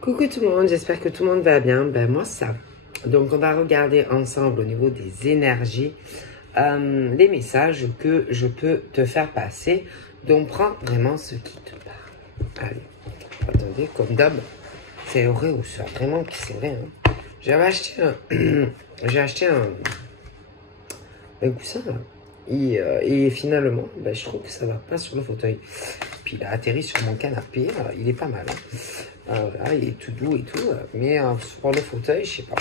Coucou tout le monde, j'espère que tout le monde va bien. Ben moi ça. Donc on va regarder ensemble au niveau des énergies les messages que je peux te faire passer. Donc prends vraiment ce qui te parle. Allez, attendez, comme d'hab, c'est vrai ou c'est vraiment qui c'est vrai. Hein. J'avais acheté un, j'ai acheté un coussin là. Et finalement, ben, je trouve que ça va pas sur le fauteuil. Puis il a atterri sur mon canapé, il est pas mal. Hein. Voilà, il est tout doux et tout, mais sur le fauteuil, je sais pas.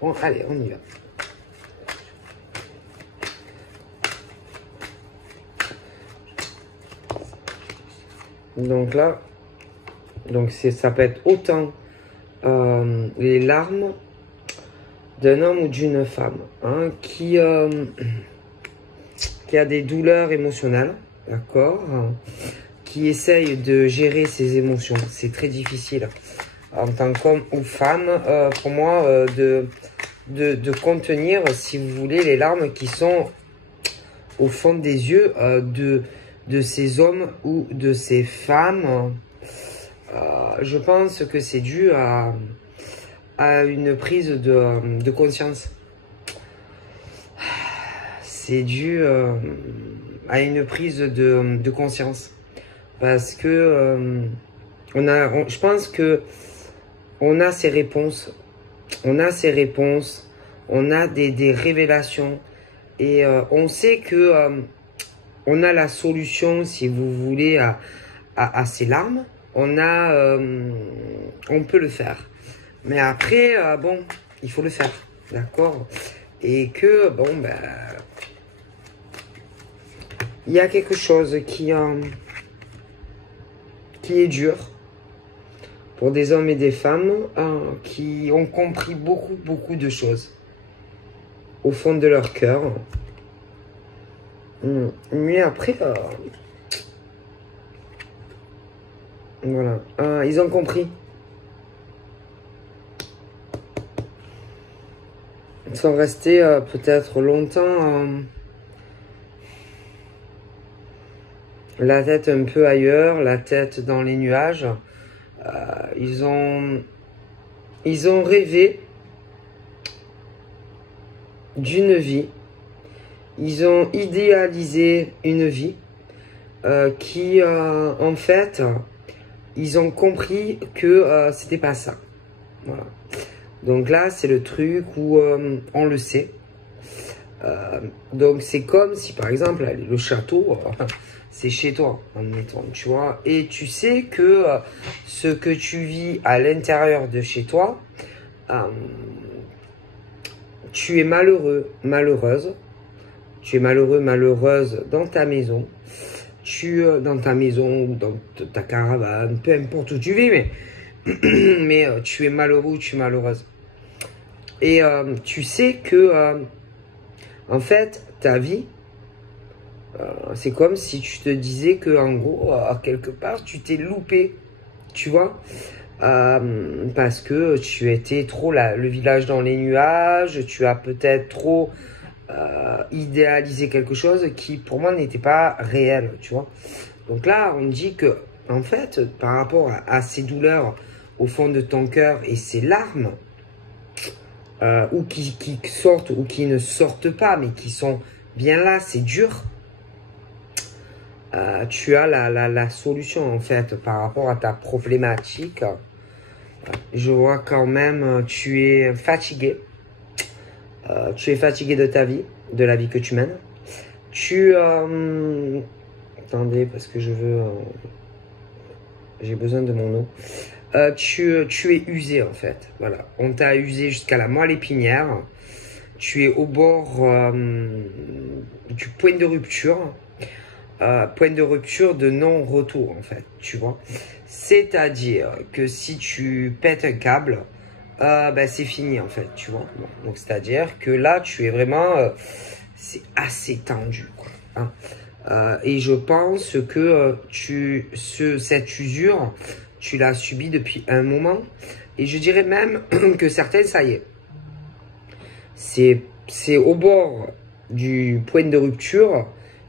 Bon, allez, on y va. Donc là, ça peut être autant les larmes d'un homme ou d'une femme hein, qui a des douleurs émotionnelles, d'accord, qui essaye de gérer ses émotions. C'est très difficile en tant qu'homme ou femme, pour moi, de contenir, si vous voulez, les larmes qui sont au fond des yeux de ces hommes ou de ces femmes. Je pense que c'est dû à une prise de conscience. C'est dû à une prise de conscience. Parce que je pense que on a ces réponses. On a ces réponses. On a des révélations. Et on sait que on a la solution, si vous voulez, à ces larmes. On peut le faire. Mais après, bon, il faut le faire. D'accord? Et que, bon, ben, il y a quelque chose qui est dur pour des hommes et des femmes qui ont compris beaucoup de choses au fond de leur cœur. Mais après, voilà, ils ont compris. Ils sont restés peut-être longtemps la tête un peu ailleurs, la tête dans les nuages. Ils ont rêvé d'une vie. Ils ont idéalisé une vie qui, en fait, ils ont compris que c'était pas ça. Voilà. Donc là, c'est le truc où on le sait. Donc c'est comme si, par exemple, le château, c'est chez toi, admettons, tu vois. Et tu sais que ce que tu vis à l'intérieur de chez toi, tu es malheureux, malheureuse. Tu es malheureux, malheureuse dans ta maison. Dans ta maison ou dans ta caravane, peu importe où tu vis, mais tu es malheureux ou tu es malheureuse. Et tu sais que, en fait, ta vie, c'est comme si tu te disais que, en gros, quelque part, tu t'es loupé, tu vois, parce que tu étais trop le village dans les nuages, tu as peut-être trop idéalisé quelque chose qui, pour moi, n'était pas réel, tu vois. Donc là, on dit que, en fait, par rapport à ces douleurs au fond de ton cœur et ces larmes, ou qui sortent ou qui ne sortent pas, mais qui sont bien là, c'est dur. Tu as la solution en fait par rapport à ta problématique. Je vois quand même tu es fatigué. Tu es fatigué de ta vie, de la vie que tu mènes. Attendez parce que j'ai besoin de mon eau. Tu es usé en fait, voilà. On t'a usé jusqu'à la moelle épinière. Tu es au bord du point de rupture. Point de rupture de non-retour en fait, tu vois. C'est-à-dire que si tu pètes un câble, ben, c'est fini en fait, tu vois. Bon, donc c'est-à-dire que là, tu es vraiment... c'est assez tendu, quoi. Hein. Et je pense que cette usure... Tu l'as subi depuis un moment. Et je dirais même que certains, ça y est. C'est au bord du point de rupture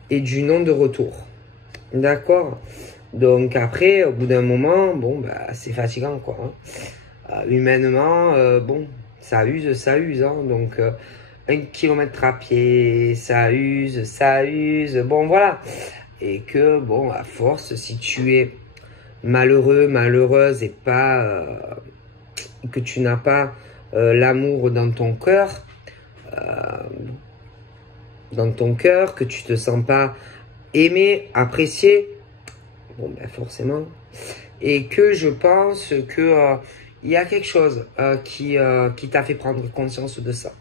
et du non de retour. D'accord? Donc après, au bout d'un moment, bon, bah, c'est fatigant, quoi. Hein. Humainement, bon, ça use, hein. Donc, 1 kilomètre à pied, ça use. Bon, voilà. Et que, bon, à force, si tu es malheureux, malheureuse et pas, que tu n'as pas l'amour dans ton cœur, que tu te sens pas aimé, apprécié, bon, ben forcément, et que je pense que il y a quelque chose qui t'a fait prendre conscience de ça.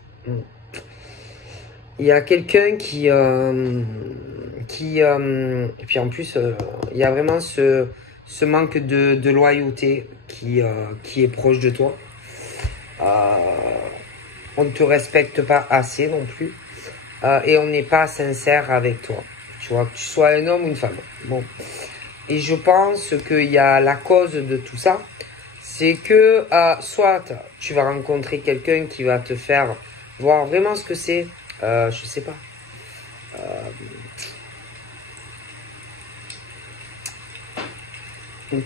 Il y a quelqu'un qui et puis en plus il y a vraiment ce manque de loyauté qui est proche de toi. On ne te respecte pas assez non plus et on n'est pas sincère avec toi. Tu vois, que tu sois un homme ou une femme. Bon. Et je pense qu'il y a la cause de tout ça, c'est que soit tu vas rencontrer quelqu'un qui va te faire voir vraiment ce que c'est, je sais pas,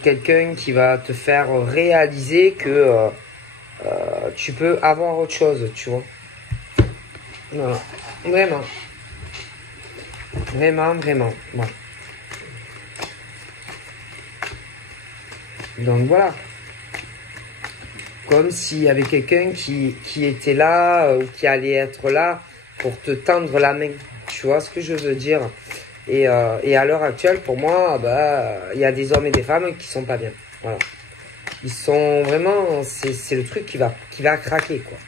quelqu'un qui va te faire réaliser que tu peux avoir autre chose, tu vois. Voilà. Vraiment. Ouais. Donc voilà. Comme s'il y avait quelqu'un qui était là ou qui allait être là pour te tendre la main. Tu vois ce que je veux dire? Et à l'heure actuelle, pour moi, bah, il y a des hommes et des femmes qui sont pas bien. Voilà. Ils sont vraiment, c'est le truc qui va craquer, quoi.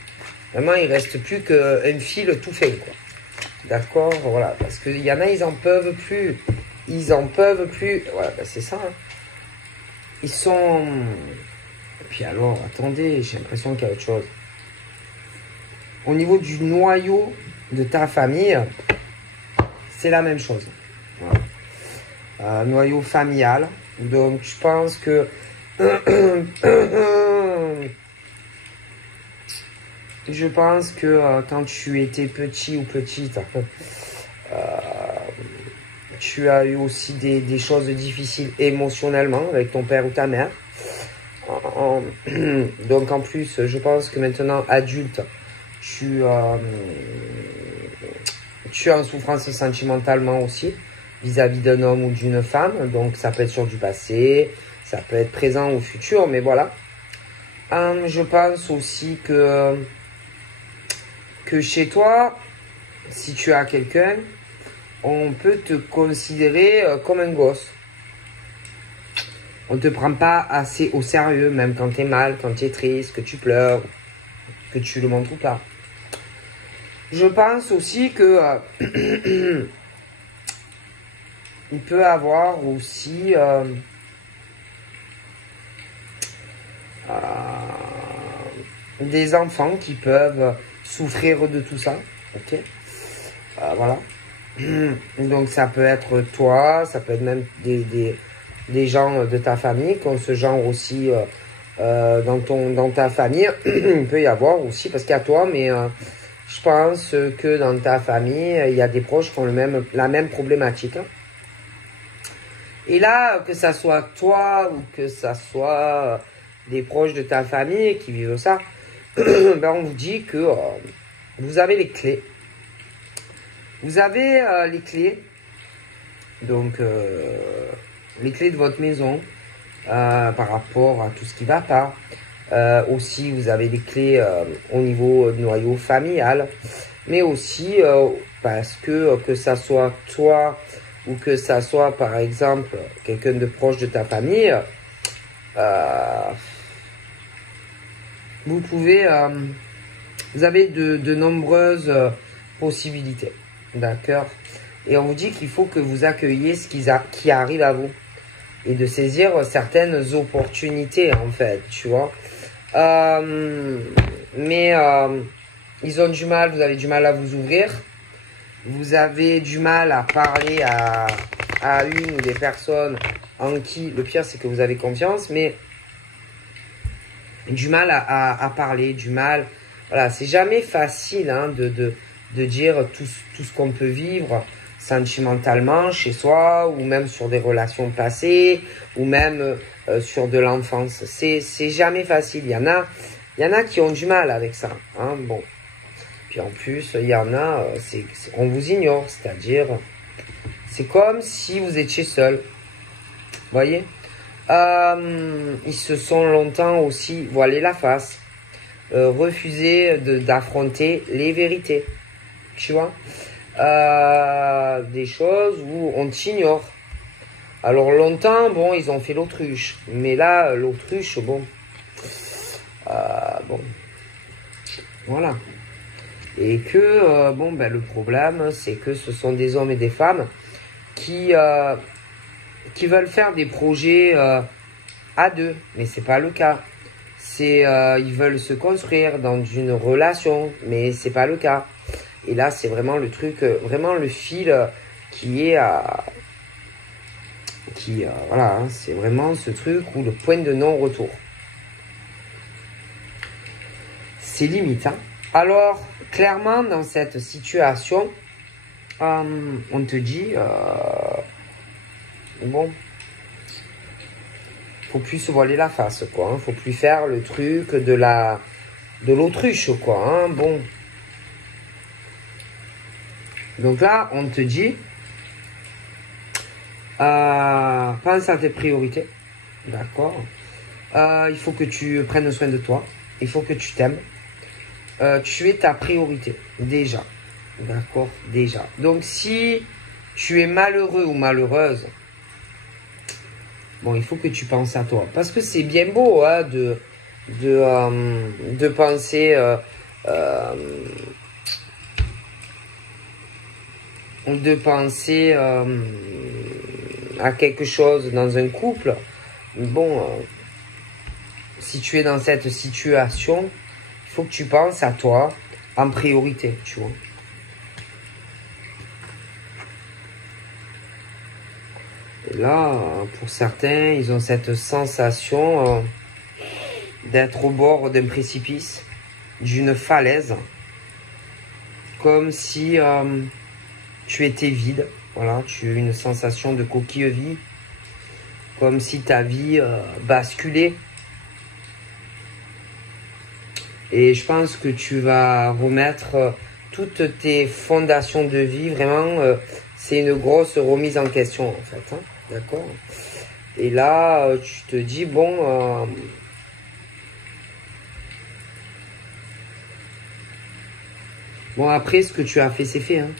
Vraiment, il reste plus qu'un fil tout fait, quoi. D'accord? Voilà. Parce qu'il y en a, ils en peuvent plus. Voilà, bah, c'est ça, hein. Ils sont... Et puis alors, attendez, j'ai l'impression qu'il y a autre chose. Au niveau du noyau de ta famille, c'est la même chose. Voilà. Noyau familial. Donc, je pense que... Je pense que quand tu étais petit ou petite, tu as eu aussi des choses difficiles émotionnellement avec ton père ou ta mère. Donc en plus, je pense que maintenant, adulte, tu es en souffrance sentimentalement aussi vis-à-vis d'un homme ou d'une femme. Donc ça peut être sur du passé, ça peut être présent ou futur, mais voilà. Je pense aussi que chez toi, si tu as quelqu'un, on peut te considérer comme un gosse. On ne te prend pas assez au sérieux, même quand tu es mal, quand tu es triste, que tu pleures, que tu le montres ou pas. Je pense aussi que il peut avoir aussi des enfants qui peuvent souffrir de tout ça. Ok, voilà. Donc ça peut être toi, ça peut être même des gens de ta famille qui ont ce genre aussi dans ta famille. Il peut y avoir aussi, parce qu'il y a toi, mais je pense que dans ta famille, il y a des proches qui ont la même problématique. Hein. Et là, que ça soit toi ou que ça soit des proches de ta famille qui vivent ça, ben on vous dit que vous avez les clés. Vous avez les clés, donc les clés de votre maison par rapport à tout ce qui va pas. Aussi, vous avez des clés au niveau noyau familial, mais aussi parce que ça soit toi ou que ça soit par exemple quelqu'un de proche de ta famille, vous avez de nombreuses possibilités, d'accord? Et on vous dit qu'il faut que vous accueilliez ce qui arrive à vous et de saisir certaines opportunités, en fait, tu vois. Mais ils ont du mal, vous avez du mal à vous ouvrir. Vous avez du mal à parler à une ou des personnes en qui, le pire c'est que vous avez confiance, mais du mal à parler, du mal. Voilà, c'est jamais facile hein, de dire tout ce qu'on peut vivre. sentimentalement chez soi, ou même sur des relations passées, ou même sur de l'enfance. C'est jamais facile. Il y en a qui ont du mal avec ça. Hein, bon. Puis en plus, il y en a, on vous ignore, c'est-à-dire, c'est comme si vous étiez seul. Vous voyez? Ils se sont longtemps aussi voilés la face, refusé d'affronter les vérités. Tu vois? Des choses où on t'ignore. Alors longtemps, bon, ils ont fait l'autruche. Mais là, l'autruche, bon. Bon. Voilà. Et que, bon, ben, le problème, c'est que ce sont des hommes et des femmes qui veulent faire des projets à deux. Mais c'est pas le cas. Ils veulent se construire dans une relation, mais c'est pas le cas. Et là, c'est vraiment le truc, vraiment le fil qui est voilà, hein, c'est vraiment ce truc où le point de non-retour. C'est limite, hein. Alors, clairement, dans cette situation, on te dit, bon, faut plus se voiler la face, quoi. Hein, faut plus faire le truc de l'autruche, quoi. Hein, bon. Donc là, on te dit, pense à tes priorités, d'accord. Il faut que tu prennes soin de toi, il faut que tu t'aimes. Tu es ta priorité, déjà, d'accord, déjà. Donc si tu es malheureux ou malheureuse, bon, il faut que tu penses à toi, parce que c'est bien beau, hein, de penser à quelque chose dans un couple. Bon, si tu es dans cette situation, il faut que tu penses à toi en priorité, tu vois. Et là, pour certains, ils ont cette sensation d'être au bord d'un précipice, d'une falaise, comme si tu étais vide. Voilà, tu as une sensation de coquille vide, comme si ta vie basculait. Et je pense que tu vas remettre toutes tes fondations de vie. Vraiment, c'est une grosse remise en question, en fait. Hein, d'accord? Et là, tu te dis, bon... bon, après, ce que tu as fait, c'est fait. Hein.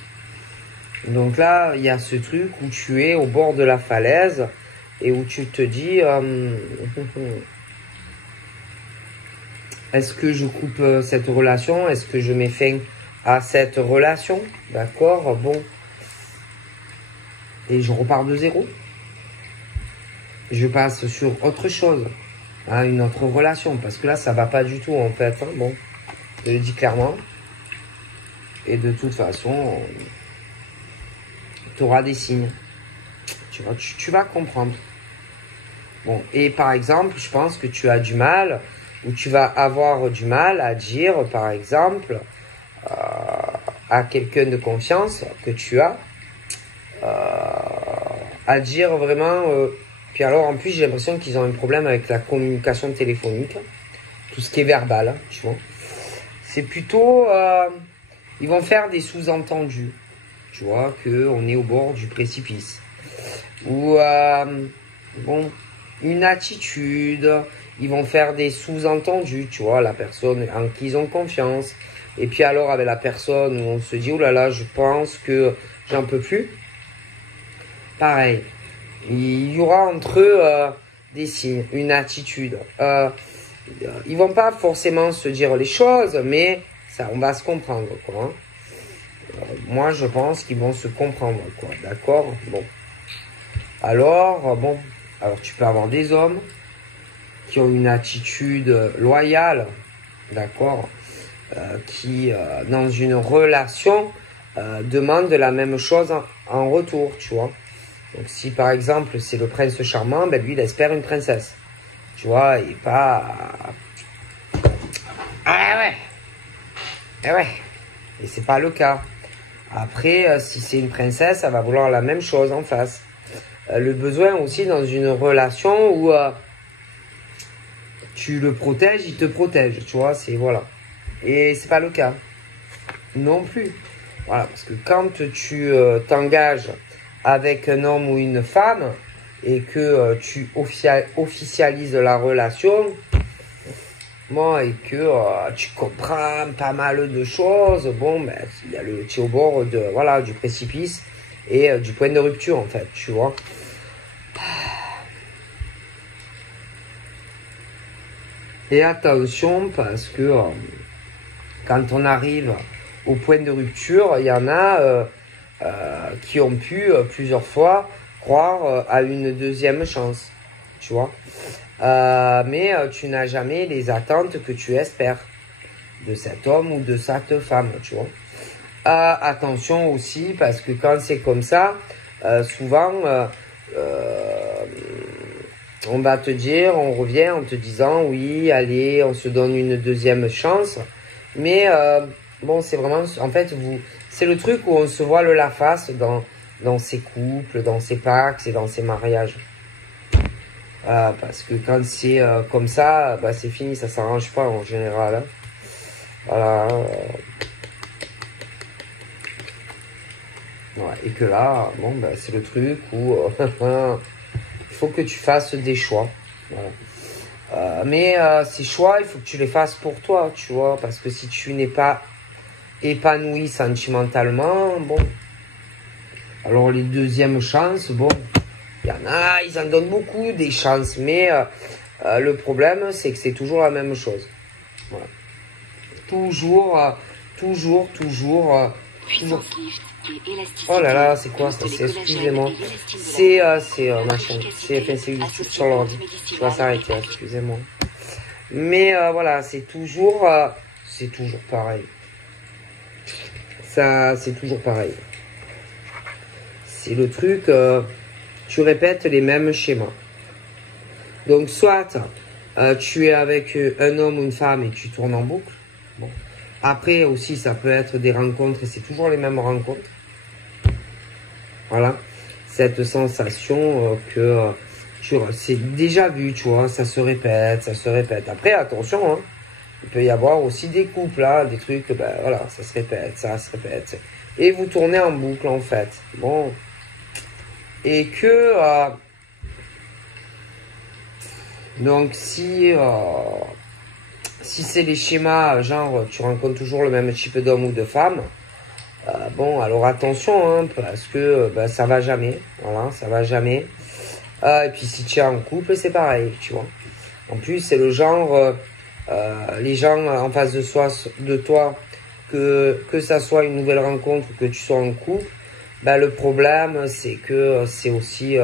Donc là, il y a ce truc où tu es au bord de la falaise et où tu te dis... est-ce que je coupe cette relation? Est-ce que je mets fin à cette relation? D'accord, bon. Et je repars de zéro. Je passe sur autre chose. Hein, une autre relation. Parce que là, ça va pas du tout, en fait. Hein, bon, je le dis clairement. Et de toute façon, tu auras des signes. Tu vas comprendre. Bon, et par exemple, je pense que tu as du mal... où tu vas avoir du mal à dire, par exemple, à quelqu'un de confiance que tu as, à dire vraiment... puis alors, en plus, j'ai l'impression qu'ils ont un problème avec la communication téléphonique, tout ce qui est verbal, hein, tu vois. C'est plutôt... ils vont faire des sous-entendus, tu vois, qu'on est au bord du précipice. Ou, bon, une attitude... Ils vont faire des sous-entendus, tu vois, la personne en qui ils ont confiance. Et puis alors, avec la personne où on se dit, oh là là, je pense que j'en peux plus. Pareil, il y aura entre eux des signes, une attitude. Ils vont pas forcément se dire les choses, mais ça, on va se comprendre, quoi. Hein. Moi, je pense qu'ils vont se comprendre, quoi. D'accord? Bon. Alors, bon, alors tu peux avoir des hommes qui ont une attitude loyale, d'accord, qui, dans une relation, demandent la même chose en retour, tu vois. Donc, si par exemple, c'est le prince charmant, ben lui, il espère une princesse, tu vois, et pas... Ah ouais, et ouais, et c'est pas le cas. Après, si c'est une princesse, elle va vouloir la même chose en face. Le besoin aussi dans une relation où tu le protèges, il te protège, tu vois, c'est voilà. Et c'est pas le cas non plus. Voilà, parce que quand tu t'engages avec un homme ou une femme et que tu officialises la relation, bon, et que tu comprends pas mal de choses, bon, ben, tu es au bord de, voilà, du précipice et du point de rupture, en fait, tu vois. Et attention, parce que quand on arrive au point de rupture, il y en a qui ont pu plusieurs fois croire à une deuxième chance, tu vois. Mais tu n'as jamais les attentes que tu espères de cet homme ou de cette femme, tu vois. Attention aussi, parce que quand c'est comme ça, souvent, on va te dire, on revient en te disant, oui, allez, on se donne une deuxième chance. Mais bon, c'est vraiment, en fait, c'est le truc où on se voile la face dans ces couples, dans ces pactes et dans ces mariages. Parce que quand c'est comme ça, bah, c'est fini, ça s'arrange pas en général. Hein. Voilà. Ouais, et que là, bon, bah, c'est le truc où il faut que tu fasses des choix. Voilà. Mais ces choix, il faut que tu les fasses pour toi, tu vois, parce que si tu n'es pas épanoui sentimentalement, bon. Alors les deuxièmes chances, bon, il y en a, ils en donnent beaucoup des chances, mais le problème, c'est que c'est toujours la même chose. Voilà. Toujours. Oh là là, c'est quoi ça? C'est, excusez-moi. C'est machin. C'est YouTube sur l'ordi. Je vais s'arrêter, excusez-moi. Mais voilà, c'est toujours pareil. Ça, c'est toujours pareil. C'est le truc, tu répètes les mêmes schémas. Donc, soit tu es avec un homme ou une femme et tu tournes en boucle. Bon. Après aussi, ça peut être des rencontres et c'est toujours les mêmes rencontres. Voilà. Cette sensation que c'est déjà vu, tu vois, ça se répète, ça se répète. Après, attention, hein, il peut y avoir aussi des couples, là, des trucs, ben voilà, ça se répète, ça se répète. Et vous tournez en boucle, en fait. Bon. Et que... donc, si c'est les schémas, genre, tu rencontres toujours le même type d'homme ou de femme, bon, alors attention, hein, parce que bah, ça va jamais. Voilà, ça va jamais. Et puis, si tu es en couple, c'est pareil, tu vois. En plus, c'est le genre, les gens en face de toi, que ça soit une nouvelle rencontre ou que tu sois en couple, bah, le problème, c'est que c'est aussi,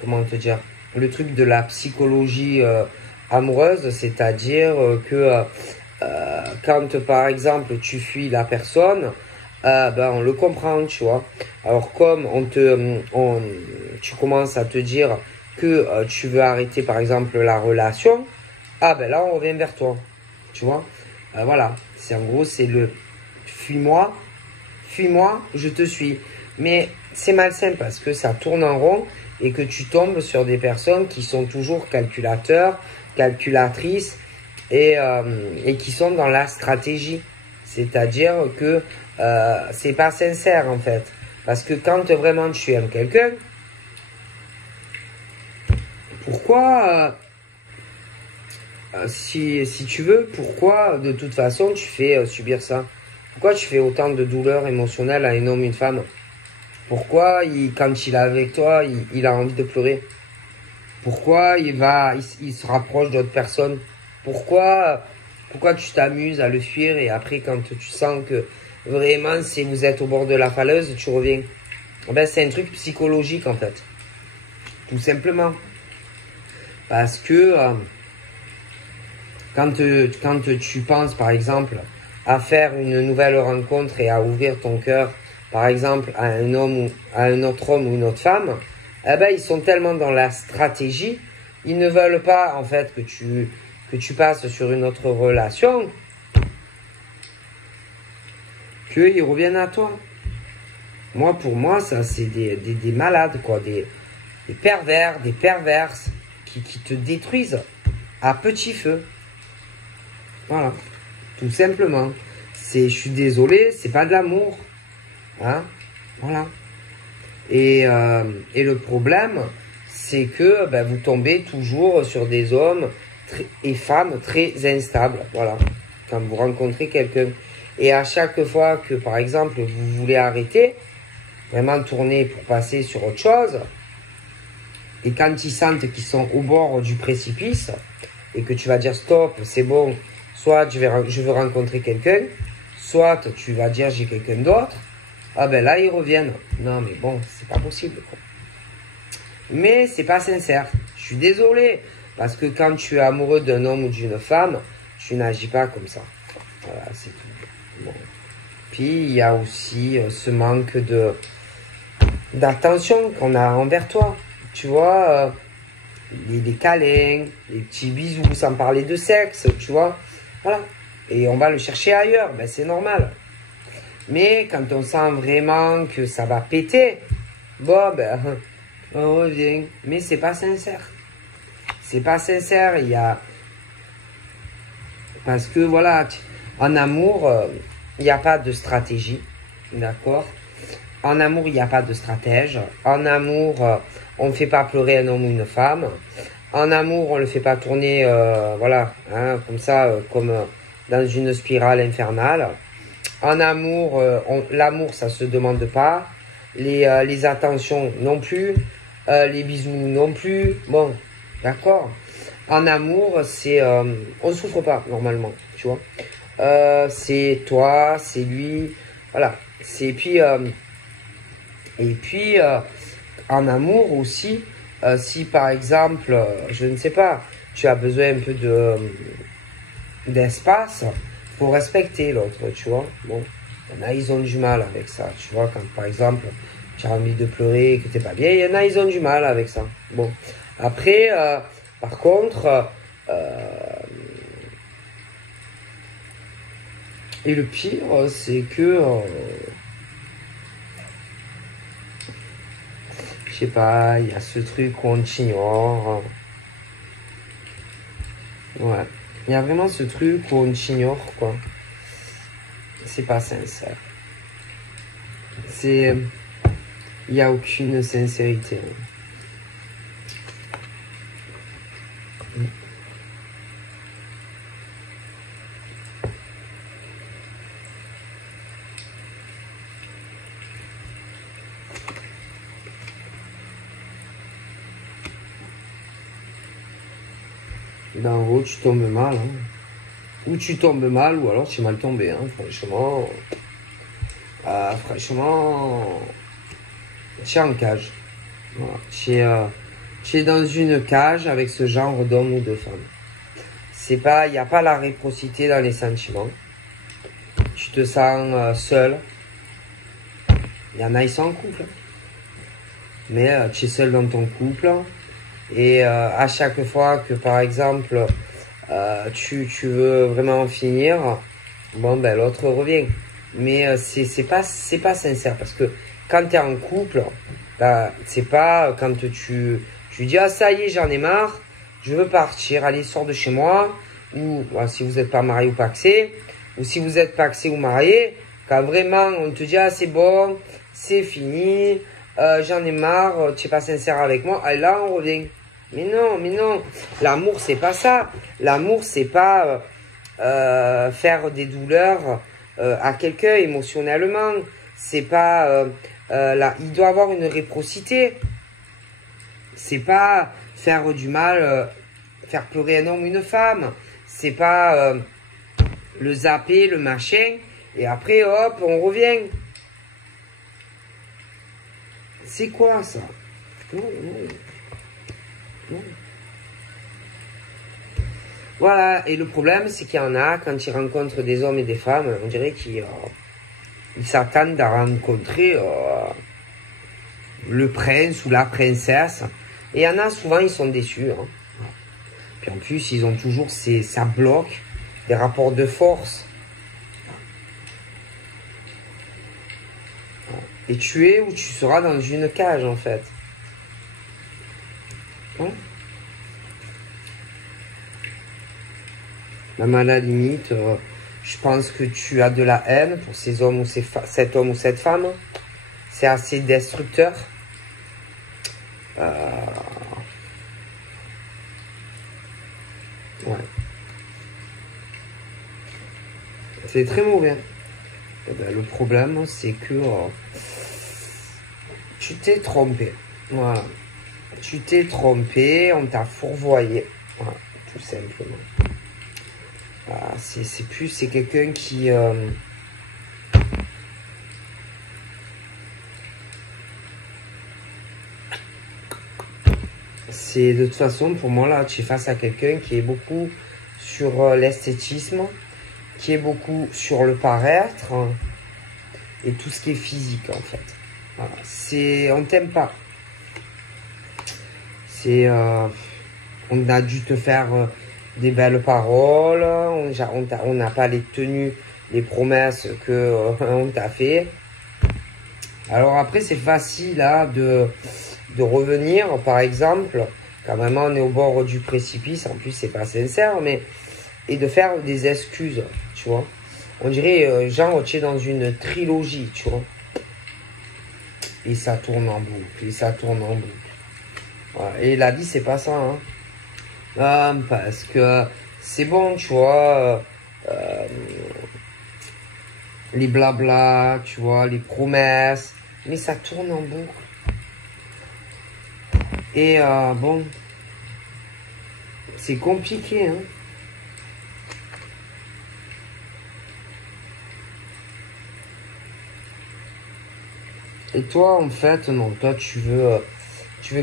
comment te dire, le truc de la psychologie amoureuse, c'est-à-dire que quand, par exemple, tu fuis la personne, ben, on le comprend, tu vois. Alors, comme tu commences à te dire que tu veux arrêter, par exemple, la relation, ah ben là, on revient vers toi, tu vois. Voilà, c'est en gros, c'est le fuis-moi, je te suis. Mais c'est malsain parce que ça tourne en rond et que tu tombes sur des personnes qui sont toujours calculatrices et qui sont dans la stratégie. C'est-à-dire que c'est pas sincère en fait. Parce que quand vraiment tu aimes quelqu'un, pourquoi, si tu veux, pourquoi de toute façon tu fais subir ça? Pourquoi tu fais autant de douleur émotionnelle à un homme, une femme? Pourquoi, quand il est avec toi, il a envie de pleurer? Pourquoi il se rapproche d'autres personnes? Pourquoi tu t'amuses à le fuir et après, quand tu sens que vraiment, si vous êtes au bord de la falaise, tu reviens? Ben, c'est un truc psychologique, en fait. Tout simplement. Parce que quand tu penses, par exemple, à faire une nouvelle rencontre et à ouvrir ton cœur, par exemple, à un homme ou à un autre homme ou une autre femme, eh ben, ils sont tellement dans la stratégie, ils ne veulent pas, en fait, que tu passes sur une autre relation, qu'ils reviennent à toi. Moi, pour moi, ça, c'est des malades, quoi. Des pervers, des perverses qui te détruisent à petit feu. Voilà. Tout simplement. Je suis désolé, c'est pas de l'amour. Hein? Voilà. Et le problème, c'est que ben, vous tombez toujours sur des hommes et femmes très instables. Voilà. Quand vous rencontrez quelqu'un. Et à chaque fois que, par exemple, vous voulez arrêter, vraiment tourner pour passer sur autre chose, et quand ils sentent qu'ils sont au bord du précipice, et que tu vas dire stop, c'est bon, soit je veux rencontrer quelqu'un, soit tu vas dire j'ai quelqu'un d'autre, ah ben là ils reviennent. Non mais bon, c'est pas possible, quoi. Mais c'est pas sincère. Je suis désolé, parce que quand tu es amoureux d'un homme ou d'une femme, tu n'agis pas comme ça. Voilà, c'est tout. Bon. Puis il y a aussi ce manque d'attention qu'on a envers toi. Tu vois, les câlins, les petits bisous, sans parler de sexe, tu vois. Voilà. Et on va le chercher ailleurs, ben c'est normal. Mais quand on sent vraiment que ça va péter, bon ben, on revient. Mais c'est pas sincère. C'est pas sincère, il y a... Parce que voilà, en amour, il n'y a pas de stratégie, d'accord? En amour, il n'y a pas de stratège. En amour, on ne fait pas pleurer un homme ou une femme. En amour, on ne le fait pas tourner, voilà, hein, comme ça, comme dans une spirale infernale. En amour, l'amour, ça se demande pas. Les attentions non plus. Les bisous non plus. Bon, d'accord. En amour, c'est, on souffre pas normalement, tu vois. C'est toi, c'est lui, voilà. C'est puis et puis en amour aussi, si par exemple, je ne sais pas, tu as besoin un peu d'espace, faut respecter l'autre, tu vois. Bon, il y en a, ils ont du mal avec ça, tu vois. Quand par exemple, tu as envie de pleurer, que t'es pas bien, il y en a, ils ont du mal avec ça. Bon, après, par contre, et le pire, c'est que, je sais pas, il y a ce truc où on t'ignore. Ouais. Il y a vraiment ce truc où on t'ignore, quoi. C'est pas sincère. Il n'y a aucune sincérité. D'en haut, tu tombes mal. Hein. Ou tu tombes mal, ou alors tu es mal tombé. Hein. Franchement, tu es en cage. Voilà. Tu es dans une cage avec ce genre d'homme ou de femme. Il n'y a pas la réciprocité dans les sentiments. Tu te sens seul. Il y en a, ils sont en couple. Mais tu es seul dans ton couple. Et à chaque fois que, par exemple, tu veux vraiment en finir, bon, ben, l'autre revient. Mais c'est pas sincère. Parce que quand tu es en couple, ben, c'est pas quand tu dis, ah, ça y est, j'en ai marre, je veux partir, allez, sors de chez moi. Ou ben, si vous n'êtes pas marié ou paxé, ou si vous êtes paxé ou marié, quand vraiment on te dit, ah, c'est bon, c'est fini, j'en ai marre, tu n'es pas sincère avec moi, et là, on revient. Mais non. L'amour, c'est pas ça. L'amour, c'est pas faire des douleurs à quelqu'un émotionnellement. C'est pas... il doit avoir une réciprocité. C'est pas faire du mal, faire pleurer un homme ou une femme. C'est pas le zapper, le machin, et après, hop, on revient. C'est quoi, ça? Non. Voilà, et le problème, c'est qu'il y en a, quand ils rencontrent des hommes et des femmes, on dirait qu'ils s'attendent à rencontrer le prince ou la princesse. Et il y en a, souvent, ils sont déçus. Hein. Puis en plus, ils ont toujours, ça bloque des rapports de force. Et tu es ou tu seras dans une cage, en fait. Hein? Même à la limite, je pense que tu as de la haine pour ces hommes ou cet homme ou cette femme. C'est assez destructeur. Ouais. C'est très mauvais. Et ben, le problème, c'est que tu t'es trompé. Voilà. Tu t'es trompé, on t'a fourvoyé. Voilà, tout simplement. Voilà, c'est quelqu'un qui... c'est de toute façon, pour moi, là, tu es face à quelqu'un qui est beaucoup sur l'esthétisme, qui est beaucoup sur le paraître et tout ce qui est physique, en fait. Voilà, on t'aime pas. On a dû te faire des belles paroles, on n'a pas tenu les promesses que on t'a fait. Alors après, c'est facile là de revenir, par exemple, quand vraiment on est au bord du précipice, en plus c'est pas sincère, mais et de faire des excuses, tu vois. On dirait, genre, tu es dans une trilogie, tu vois. Et ça tourne en boucle, et ça tourne en boucle. Voilà. Et la vie, c'est pas ça, hein. Parce que c'est bon, tu vois, les blabla, tu vois, les promesses, mais ça tourne en boucle. Et bon, c'est compliqué, hein. Et toi, en fait, non, toi, tu veux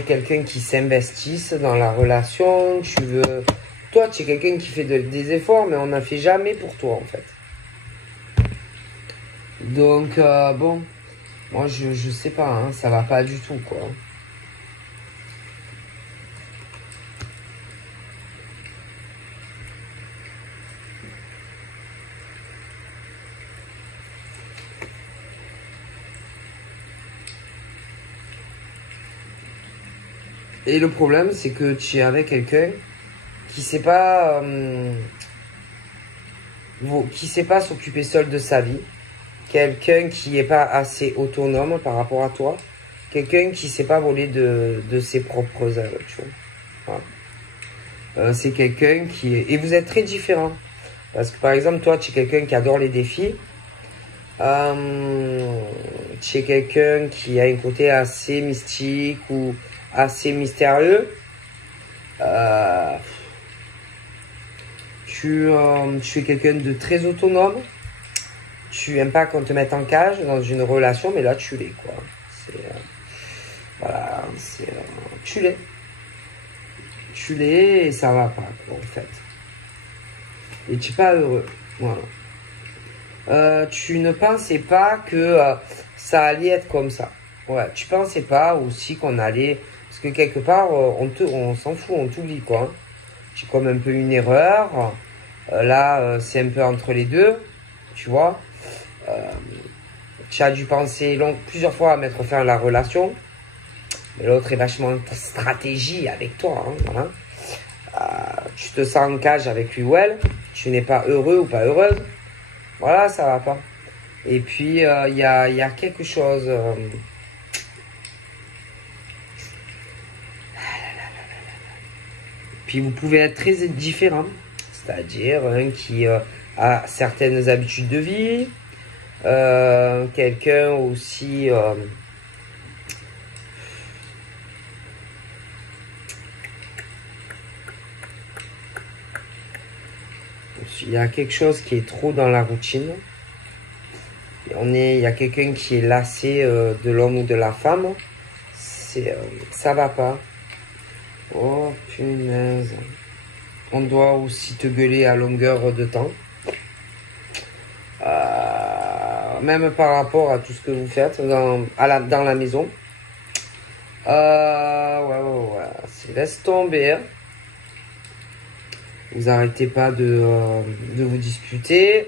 quelqu'un qui s'investisse dans la relation, toi, tu es quelqu'un qui fait des efforts, mais on n'en fait jamais pour toi, en fait. Donc, bon, moi, je sais pas, hein, ça va pas du tout, quoi. Et le problème, c'est que tu es avec quelqu'un qui sait pas, s'occuper seul de sa vie, quelqu'un qui n'est pas assez autonome par rapport à toi, quelqu'un qui sait pas voler de ses propres ailes, tu vois. Voilà. C'est quelqu'un qui est... Et vous êtes très différents. Parce que par exemple, toi, tu es quelqu'un qui adore les défis. Tu es quelqu'un qui a un côté assez mystique ou assez mystérieux. Tu es quelqu'un de très autonome. Tu aimes pas qu'on te mette en cage dans une relation, mais là tu l'es, quoi. Voilà, tu l'es. Tu l'es et ça va pas, quoi, en fait. Et tu n'es pas heureux. Voilà. Tu ne pensais pas que ça allait être comme ça. Ouais, tu pensais pas aussi qu'on allait... Parce que quelque part, on s'en fout, on t'oublie, quoi. C'est comme un peu une erreur. Là, c'est un peu entre les deux, tu vois. Tu as dû penser plusieurs fois à mettre fin à la relation. Mais l'autre est vachement stratégie avec toi, hein, voilà. Tu te sens en cage avec lui ou elle. Tu n'es pas heureux ou pas heureuse. Voilà, ça va pas. Et puis, il y a quelque chose... Puis vous pouvez être très différents. C'est-à-dire un qui a certaines habitudes de vie. Quelqu'un aussi... il y a quelque chose qui est trop dans la routine. Il y a quelqu'un qui est lassé de l'homme ou de la femme. Ça va pas. Oh punaise. On doit aussi te gueuler à longueur de temps. Même par rapport à tout ce que vous faites dans la maison. Ouais. Laisse tomber. Vous arrêtez pas de vous disputer.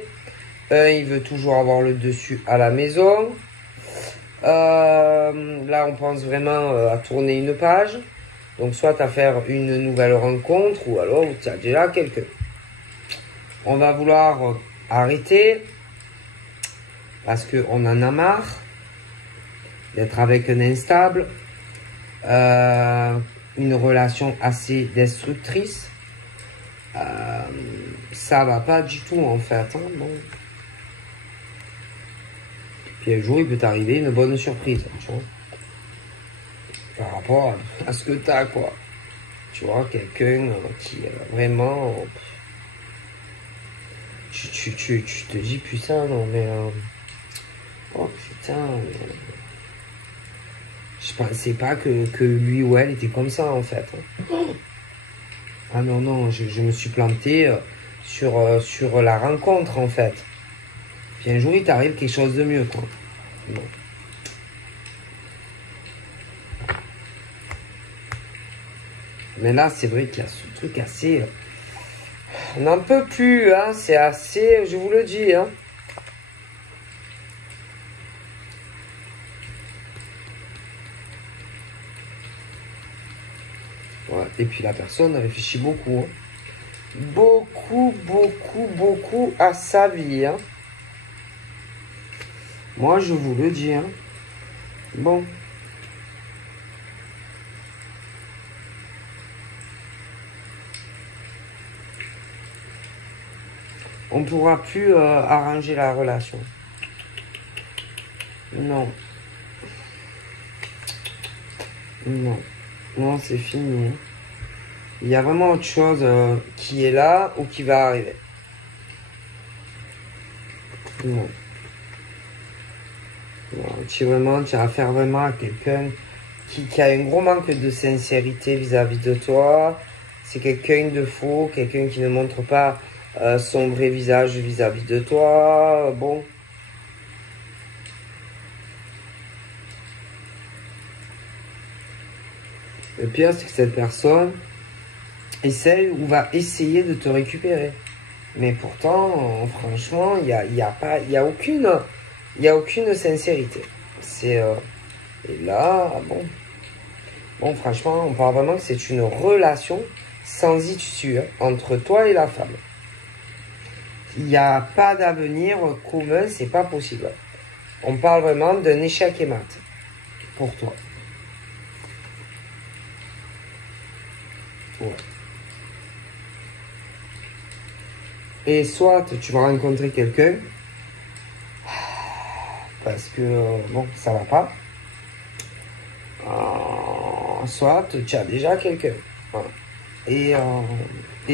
Il veut toujours avoir le dessus à la maison. Là, on pense vraiment à tourner une page. Donc, soit à faire une nouvelle rencontre, ou alors tu as déjà quelqu'un. On va vouloir arrêter parce qu'on en a marre d'être avec un instable, une relation assez destructrice. Ça va pas du tout en fait. Hein, bon. Puis un jour, il peut t'arriver une bonne surprise, tu vois, par rapport à ce que t'as, quoi. Tu vois, quelqu'un qui vraiment... Tu te dis, putain, non mais... oh putain... je pensais pas que lui ou elle était comme ça, en fait. Ah non, non, je me suis planté sur la rencontre, en fait. Puis un jour, il t'arrive quelque chose de mieux, quoi. Bon. Mais là, c'est vrai qu'il y a ce truc assez... on n'en peut plus, hein. C'est assez... je vous le dis, hein. Ouais. Et puis la personne réfléchit beaucoup. Hein. Beaucoup, beaucoup, beaucoup à sa vie. Hein. Moi, je vous le dis. Hein. Bon. On ne pourra plus arranger la relation. Non. Non. Non, c'est fini. Il y a vraiment autre chose qui est là ou qui va arriver. Non. Non, tu as affaire vraiment à quelqu'un qui a un gros manque de sincérité vis-à-vis de toi. C'est quelqu'un de faux, quelqu'un qui ne montre pas son vrai visage vis-à-vis de toi. Bon. Le pire, c'est que cette personne essaye ou va essayer de te récupérer. Mais pourtant, franchement, il y a aucune sincérité. C'est et là, bon. Bon, franchement, on parle vraiment que c'est une relation sans issue hein, entre toi et la femme. Il n'y a pas d'avenir commun, c'est pas possible. On parle vraiment d'un échec et mat pour toi. Ouais. Et soit tu vas rencontrer quelqu'un parce que bon, ça va pas. Soit tu as déjà quelqu'un. Voilà. Et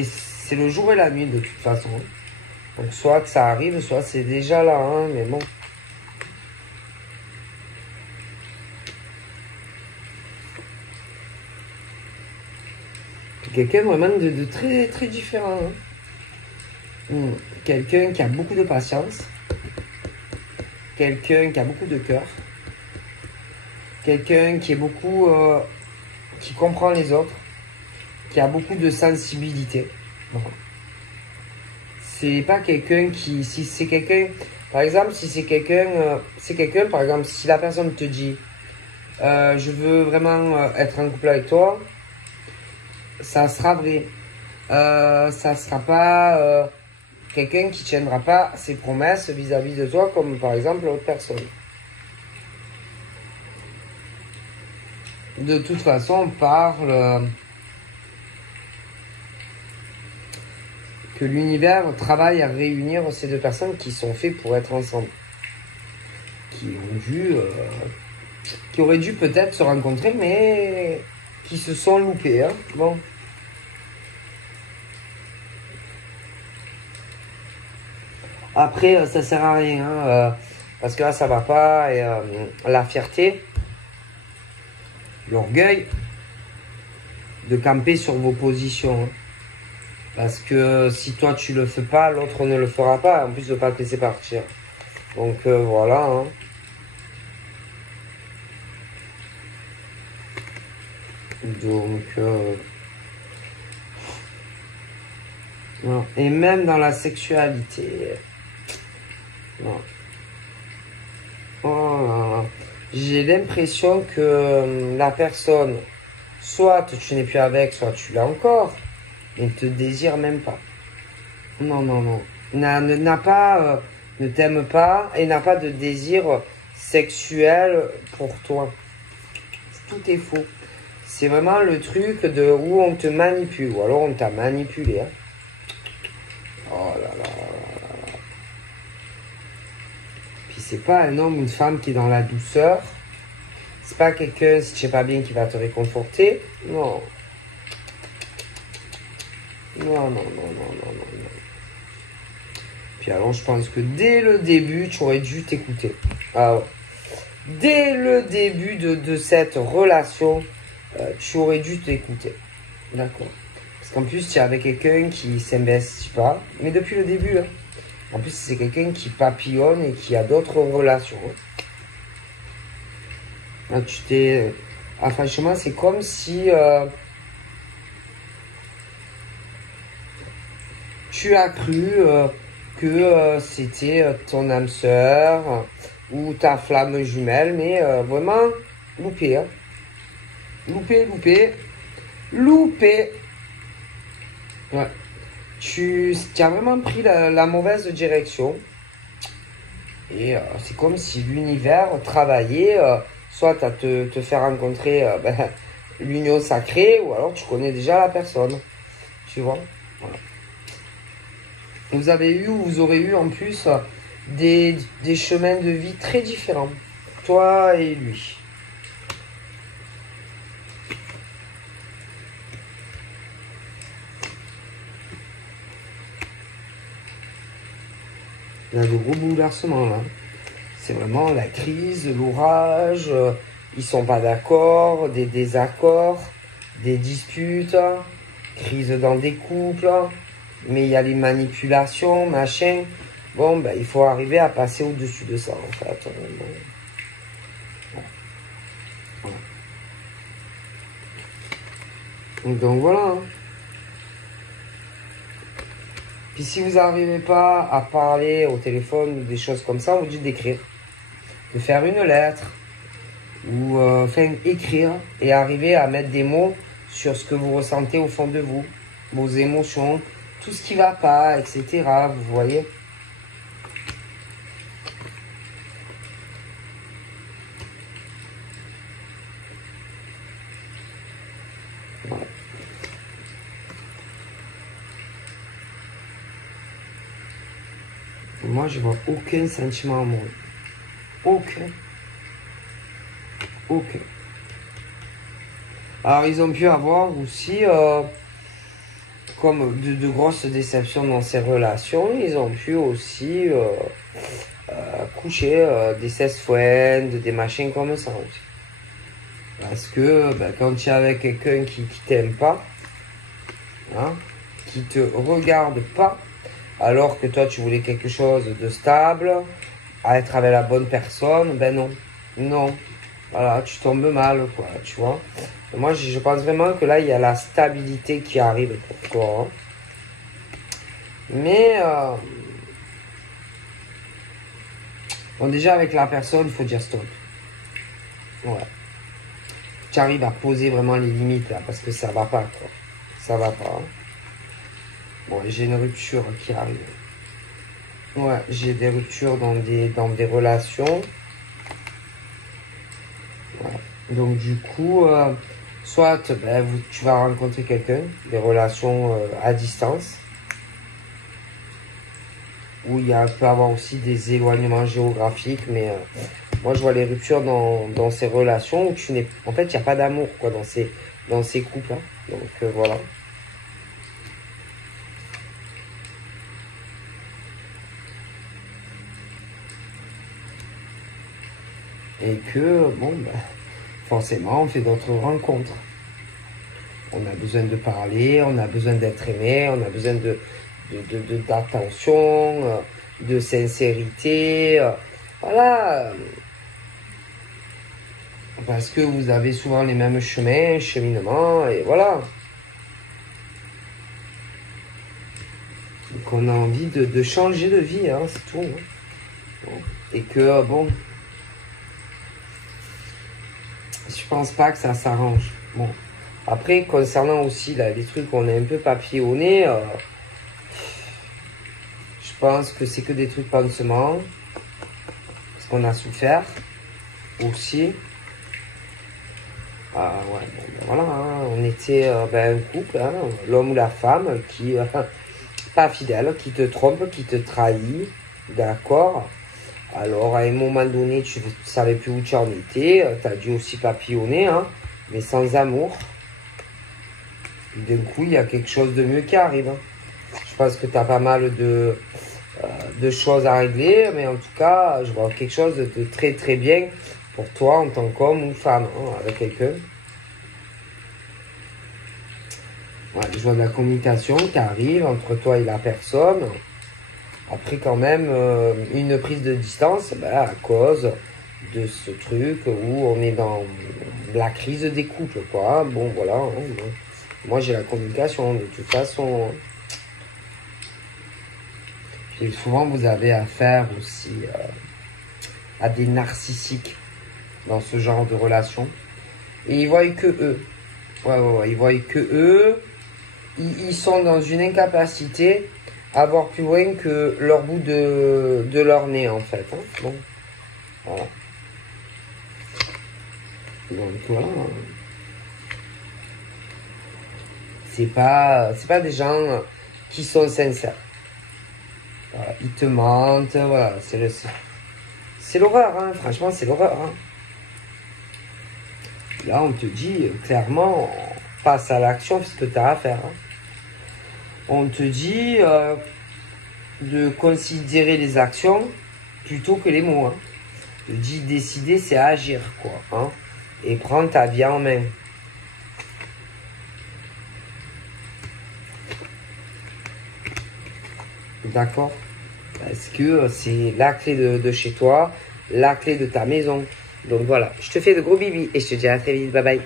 c'est le jour et la nuit de toute façon. Donc soit que ça arrive, soit c'est déjà là, hein, mais bon. Quelqu'un vraiment de très très différent. Hein. Quelqu'un qui a beaucoup de patience. Quelqu'un qui a beaucoup de cœur. Quelqu'un qui est beaucoup... qui comprend les autres. Qui a beaucoup de sensibilité. Voilà. C'est pas quelqu'un qui... si c'est quelqu'un... par exemple, si c'est quelqu'un, par exemple, si la personne te dit je veux vraiment être en couple avec toi, ça sera vrai. Ça sera pas quelqu'un qui tiendra pas ses promesses vis-à-vis de toi, comme par exemple l'autre personne. De toute façon, on parle que l'univers travaille à réunir ces deux personnes qui sont faites pour être ensemble. Qui auraient dû peut-être se rencontrer, mais qui se sont loupés. Hein. Bon. Après, ça sert à rien, hein, parce que là, ça va pas. Et la fierté, l'orgueil, de camper sur vos positions. Hein. Parce que si toi, tu le fais pas, l'autre ne le fera pas. En plus de pas te laisser partir. Donc, voilà. Hein. Donc, non. Et même dans la sexualité. Non. Oh là là. J'ai l'impression que la personne, soit tu n'es plus avec, soit tu l'as encore, mais ne te désire même pas. Non, non, non. N'a pas, ne t'aime pas et n'a pas de désir sexuel pour toi. Tout est faux. C'est vraiment le truc de où on te manipule, ou alors on t'a manipulé. Hein. Oh là là. Puis c'est pas un homme ou une femme qui est dans la douceur. C'est pas quelqu'un, si tu sais pas bien, qui va te réconforter. Non. Non, non, non, non, non, non, non. Puis alors, je pense que dès le début, tu aurais dû t'écouter. Ah ouais. Dès le début de cette relation, tu aurais dû t'écouter. D'accord. Parce qu'en plus, tu es avec quelqu'un qui s'investit pas. Mais depuis le début, hein. En plus, c'est quelqu'un qui papillonne et qui a d'autres relations. Là, tu t'es... Ah, franchement, c'est comme si... tu as cru que c'était ton âme sœur ou ta flamme jumelle, mais vraiment loupé. Hein. Loupé, loupé, loupé. Ouais. Tu as vraiment pris la mauvaise direction. Et c'est comme si l'univers travaillait soit à te faire rencontrer l'union sacrée, ou alors tu connais déjà la personne. Tu vois, voilà. Vous avez eu ou vous aurez eu en plus des chemins de vie très différents, toi et lui. Il y a de gros bouleversements là. C'est vraiment la crise, l'orage, ils sont pas d'accord, des désaccords, des disputes, crise dans des couples, mais il y a les manipulations, machin. Bon, ben, il faut arriver à passer au-dessus de ça, en fait. Voilà. Donc voilà. Hein. Puis si vous n'arrivez pas à parler au téléphone ou des choses comme ça, on vous dit d'écrire. De faire une lettre. Ou enfin écrire et arriver à mettre des mots sur ce que vous ressentez au fond de vous. Vos émotions, tout ce qui va pas, etc. Vous voyez. Voilà. Moi, je vois aucun sentiment amoureux. Aucun. Aucun. Alors, ils ont pu avoir aussi, comme de grosses déceptions dans ces relations, ils ont pu aussi coucher des cesse-friends, des machins comme ça aussi. Parce que quand tu es avec quelqu'un qui t'aime pas, hein, qui te regarde pas, alors que toi tu voulais quelque chose de stable, à être avec la bonne personne, ben non, non, voilà, tu tombes mal, quoi, tu vois. Et moi, je pense vraiment que là, il y a la stabilité qui arrive pour toi. Hein. Mais, bon, déjà, avec la personne, il faut dire stop. Ouais. Tu arrives à poser vraiment les limites, là, parce que ça va pas, quoi. Ça va pas. Hein. Bon, j'ai une rupture qui arrive. Ouais, j'ai des ruptures dans des relations. Ouais. Donc, du coup, soit tu vas rencontrer quelqu'un, des relations à distance, où il peut y avoir aussi des éloignements géographiques, mais moi je vois les ruptures dans ces relations où en fait il n'y a pas d'amour quoi dans ces couples. Hein. Donc voilà. Et que bon forcément on fait d'autres rencontres. On a besoin de parler, on a besoin d'être aimé, on a besoin d'attention, de sincérité, voilà. Parce que vous avez souvent les mêmes cheminements, et voilà. Donc on a envie de changer de vie, hein, c'est tout. Hein. Et que, bon, Je pense pas que ça s'arrange. Bon. Après, concernant aussi là, les trucs où on est un peu papillonné, je pense que c'est que des trucs pansements. Parce qu'on a souffert aussi. Ah ouais, bon, voilà, hein, on était un couple, hein, l'homme ou la femme qui, pas fidèle, qui te trompe, qui te trahit, d'accord. Alors à un moment donné, tu ne savais plus où tu en étais, tu as dû aussi papillonner, hein, mais sans amour. D'un coup, il y a quelque chose de mieux qui arrive. Hein. Je pense que tu as pas mal de choses à régler, mais en tout cas, je vois quelque chose de très très bien pour toi en tant qu'homme ou femme, hein, avec quelqu'un. Ouais, je vois de la communication qui arrive entre toi et la personne. Après, quand même, une prise de distance, ben, à cause de ce truc où on est dans la crise des couples, quoi. Bon, voilà. Hein, moi, j'ai la communication, de toute façon. Puis souvent, vous avez affaire aussi à des narcissiques dans ce genre de relation. Et ils voient que eux. Ouais, ils voient que eux. Ils sont dans une incapacité à voir plus loin que leur bout de leur nez, en fait. Hein. Bon, voilà. Donc, voilà. C'est pas des gens qui sont sincères. Voilà, ils te mentent, voilà. C'est l'horreur, hein. Franchement, c'est l'horreur. Hein. Là, on te dit clairement, passe à l'action, c'est ce que tu as à faire. Hein. On te dit de considérer les actions plutôt que les mots. Hein. On te dit décider, c'est agir, quoi. Hein. Et prendre ta vie en main. D'accord? Parce que c'est la clé de chez toi, la clé de ta maison. Donc voilà, je te fais de gros bibis et je te dis à très vite. Bye bye.